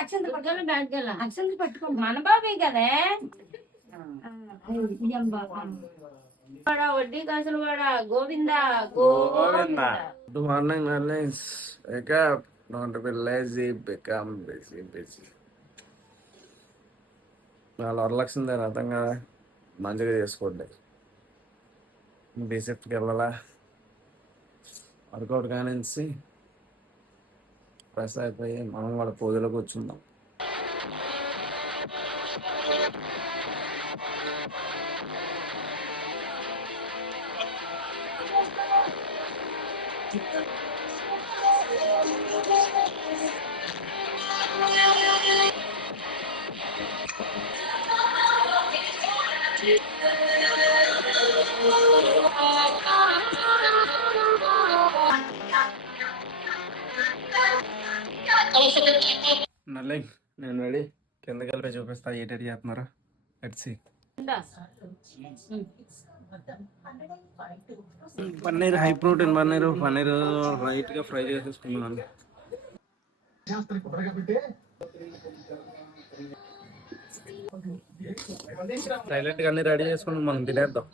అక్షంతలు పట్టుకో మన బాబే కదా వడ్డీ కాసులు వాడ Govinda Govinda. Good morning, darlings. Wake up. Don't be lazy. Become busy. వాళ్ళు వరలక్షిందే అర్థం కదా, మంచిగా చేసుకోండి. బీసెఫ్కి వెళ్ళాలా వర్కౌట్ కానించి ఫ్రెష్ అయిపోయి మనం వాళ్ళ పూజలో కూర్చుందాం. నల్లింగ్ నేను రెడీ. కిందకి వెళ్ళి చూపిస్తా ఏటెడ్ చేస్తున్నారా. Let's see. Paneer high protein paneer light గా ఫ్రై చేసేసుకున్నాను. సైలెంట్ గా అన్ని రెడీ చేసుకుని మనం తినేద్దాం.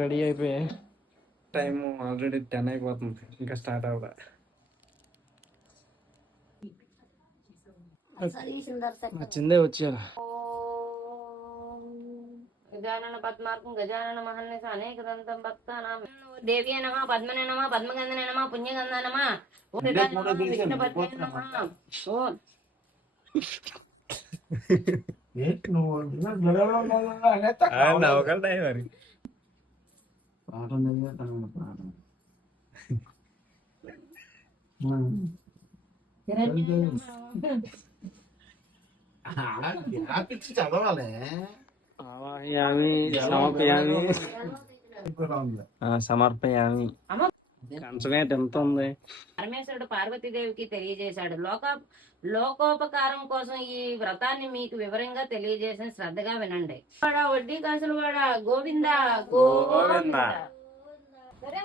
రెడీ అయిపోయాయి. టైం ఆల్రెడీ 10 అయిపోతుంది, ఇంకా స్టార్ట్ అవ్వదా. వచ్చిందే వచ్చారు. గజానన పద్మార్కం గజానన మహన్నిస అనేక దంతం భక్తానాం దేవ్యే నమః పద్మనే నమః పద్మగంధనే నమః పుణ్యగంధ నమః విష్ణుపత్నే నమః. మరి చదవాలి. సమర్పయామి. కన్సనేట్ ఎంత ఉంది? పరమేశ్వరుడు పార్వతీదేవికి తెలియజేశాడు. లోకోపకారం కోసం ఈ వ్రతాన్ని మీకు వివరంగా తెలియజేసిన శ్రద్ధగా వినండి. వడ్డీ కాసులు వాడ గోవింద గోవింద.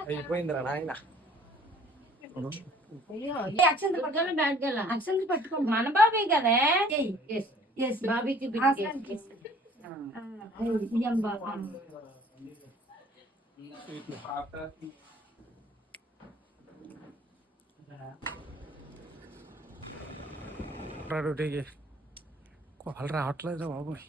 అయిపోయిందిరా నాయన. అక్షంతలు పట్టుకో మన బాబే కదా బాబీకి డ్యూటీకి కాల్ రావట్లేదు బాబోయ్.